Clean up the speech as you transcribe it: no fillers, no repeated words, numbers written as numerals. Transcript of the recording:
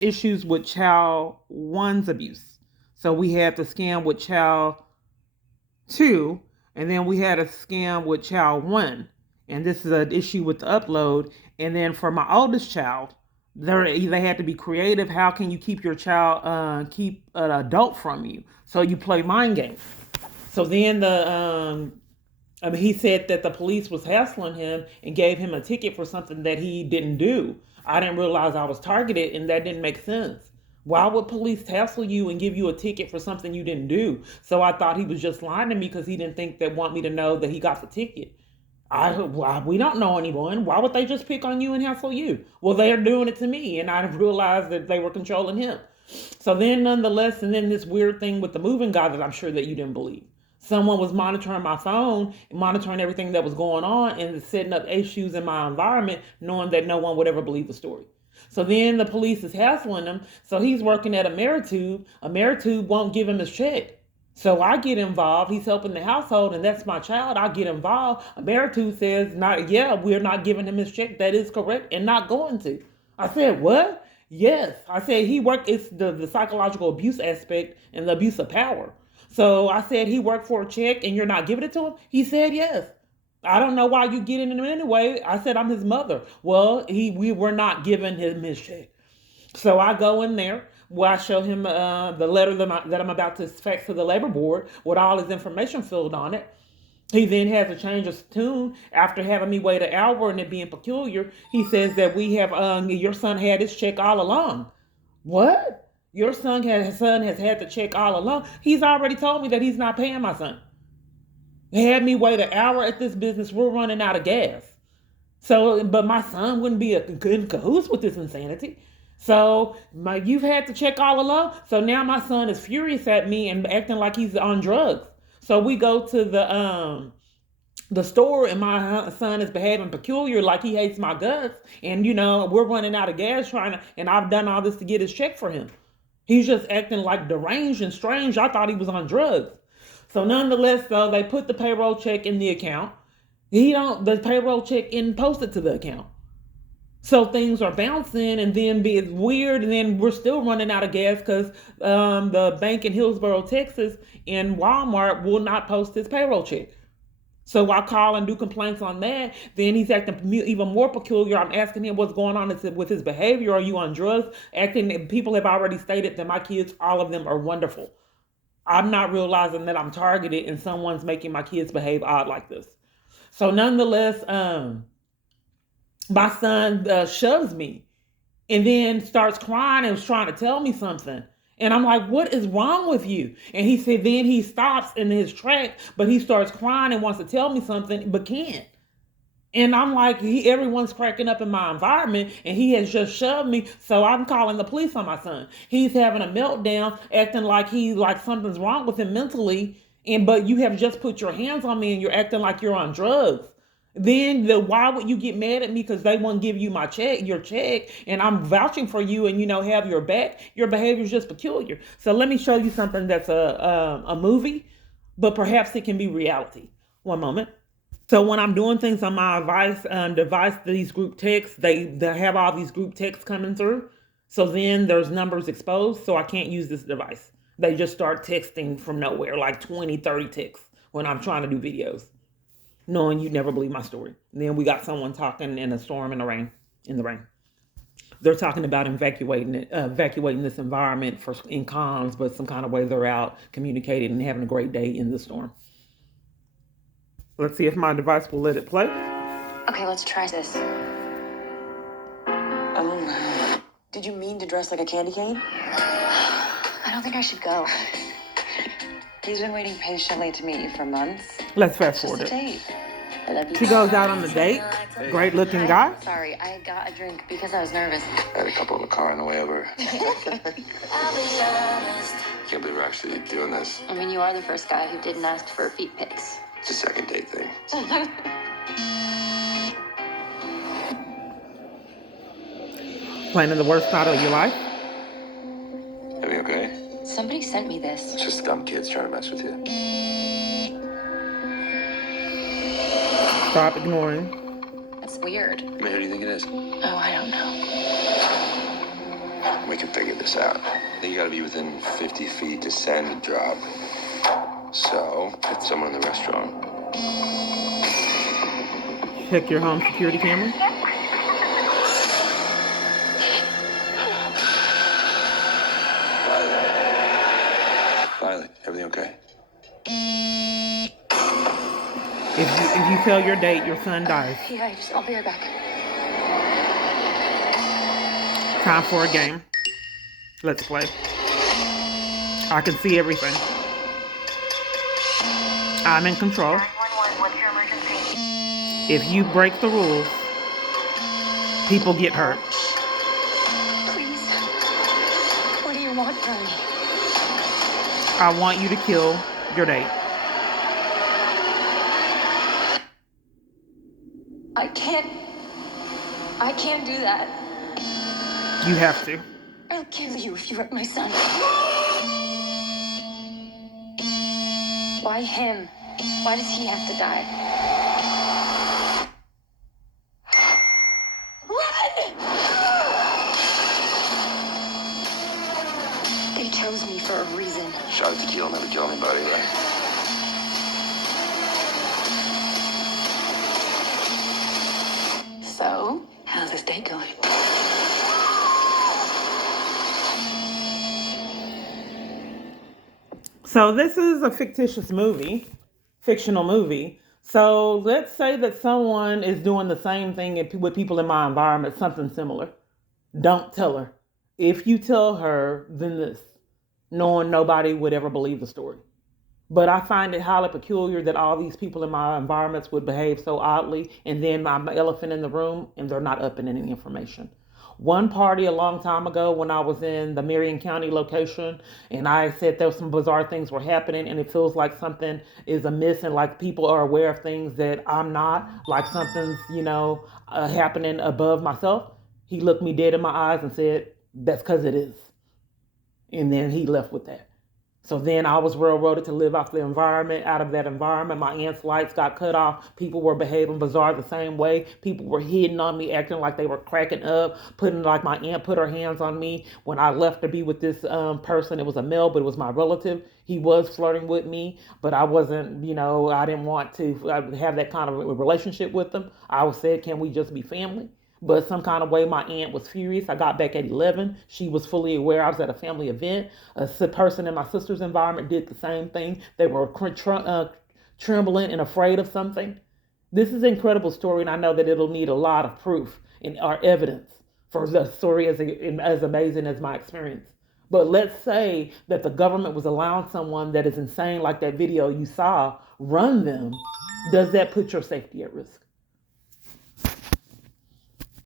issues with child one's abuse. So we had the scam with child two, and then we had a scam with child one. And this is an issue with the upload. And then for my oldest child, they had to be creative. How can you keep your child keep an adult from you? So you play mind games. So then he said that the police was hassling him and gave him a ticket for something that he didn't do. I didn't realize I was targeted, and that didn't make sense. Why would police hassle you and give you a ticket for something you didn't do? So I thought he was just lying to me because he didn't think they want me to know that he got the ticket. We don't know anyone. Why would they just pick on you and hassle you? Well, they are doing it to me, and I realized that they were controlling him. So then, nonetheless, and then this weird thing with the moving guy that I'm sure that you didn't believe. Someone was monitoring my phone, monitoring everything that was going on, and setting up issues in my environment, knowing that no one would ever believe the story. So then the police is hassling him. So he's working at a Meritube. A Meritube won't give him his check. So I get involved. He's helping the household, and that's my child. I get involved. A Meritube says, "Not, yeah, we're not giving him his check. That is correct, and not going to." I said, "What?" Yes, I said he worked. It's the psychological abuse aspect and the abuse of power. So I said he worked for a check and you're not giving it to him? He said yes. I don't know why you get in him anyway. I said I'm his mother. Well, we were not giving him his check. So I go in there. Well, I show him the letter that I'm about to fax to the labor board with all his information filled on it. He then has a change of tune after having me wait an hour and it being peculiar. He says that we have your son had his check all along. What? Your son has had the check all along. He's already told me that he's not paying my son. He had me wait an hour at this business. We're running out of gas. So, but my son wouldn't be in cahoots with this insanity. So you've had the check all along. So now my son is furious at me and acting like he's on drugs. So we go to the store and my son is behaving peculiar like he hates my guts. And we're running out of gas and I've done all this to get his check for him. He's just acting like deranged and strange. I thought he was on drugs. So nonetheless, though, they put the payroll check in the account. The payroll check isn't posted to the account. So things are bouncing and then it's weird. And then we're still running out of gas because the bank in Hillsboro, Texas and Walmart will not post his payroll check. So I call and do complaints on that. Then he's acting even more peculiar. I'm asking him what's going on with his behavior. Are you on drugs? People have already stated that my kids, all of them, are wonderful. I'm not realizing that I'm targeted and someone's making my kids behave odd like this. So nonetheless, my son shoves me and then starts crying and was trying to tell me something. And I'm like, what is wrong with you? And he said, then he stops in his track, but he starts crying and wants to tell me something, but can't. And I'm like, everyone's cracking up in my environment and he has just shoved me. So I'm calling the police on my son. He's having a meltdown, acting like something's wrong with him mentally. But you have just put your hands on me and you're acting like you're on drugs. Then why would you get mad at me because they won't give you your check, and I'm vouching for you and have your back? Your behavior is just peculiar. So let me show you something that's a movie, but perhaps it can be reality. One moment. So when I'm doing things on my device, these group texts, they have all these group texts coming through. So then there's numbers exposed, so I can't use this device. They just start texting from nowhere, like 20, 30 texts when I'm trying to do videos, knowing you'd never believe my story. And then we got someone talking in a storm in the rain. They're talking about evacuating this environment in comms, but some kind of way they're out communicating and having a great day in the storm. Let's see if my device will let it play. Okay, let's try this. Did you mean to dress like a candy cane? I don't think I should go. He's been waiting patiently to meet you for months. Let's fast forward it. I love you. She goes out on the date. Great looking guy. Sorry, I got a drink because I was nervous. I had a couple in the car on the way over. Can't believe we're actually doing this. I mean, you are the first guy who didn't ask for feet pics. It's a second date thing. Planning the worst night of your life. Are we okay? Somebody sent me this. It's just dumb kids trying to mess with you. Stop ignoring. That's weird. I mean, who do you think it is? Oh, I don't know. We can figure this out. Then you gotta be within 50 feet to send, drop. So, hit someone in the restaurant. Check your home security camera. Violet, everything okay? If you tell your date, your son dies. Yeah, I'll be right back. Time for a game. Let's play. I can see everything. I'm in control. 911, what's your emergency? If you break the rules, people get hurt. Please. What do you want from me? I want you to kill your date. I can't do that. You have to. I'll kill you if you hurt my son. Why him? Why does he have to die? Run! They chose me for a reason. Shot at tequila, never kill anybody, right? So, how's this date going? So this is a fictional movie. So let's say that someone is doing the same thing with people in my environment, something similar. Don't tell her. If you tell her, then this, knowing nobody would ever believe the story. But I find it highly peculiar that all these people in my environments would behave so oddly, and then I'm the elephant in the room, and they're not up in any information. One party a long time ago when I was in the Marion County location, and I said there was some bizarre things were happening, and it feels like something is amiss, and like people are aware of things that I'm not, like something's, happening above myself. He looked me dead in my eyes and said, "That's because it is." And then he left with that. So then I was railroaded to live off the environment, out of that environment. My aunt's lights got cut off. People were behaving bizarre the same way. People were hitting on me, acting like they were cracking up, like my aunt put her hands on me. When I left to be with this person, it was a male, but it was my relative. He was flirting with me, but I wasn't, I didn't want to have that kind of a relationship with them. I said, can we just be family? But some kind of way, my aunt was furious. I got back at 11. She was fully aware I was at a family event. A person in my sister's environment did the same thing. They were trembling and afraid of something. This is an incredible story, and I know that it'll need a lot of proof and our evidence for the story as amazing as my experience. But let's say that the government was allowing someone that is insane, like that video you saw, run them. Does that put your safety at risk?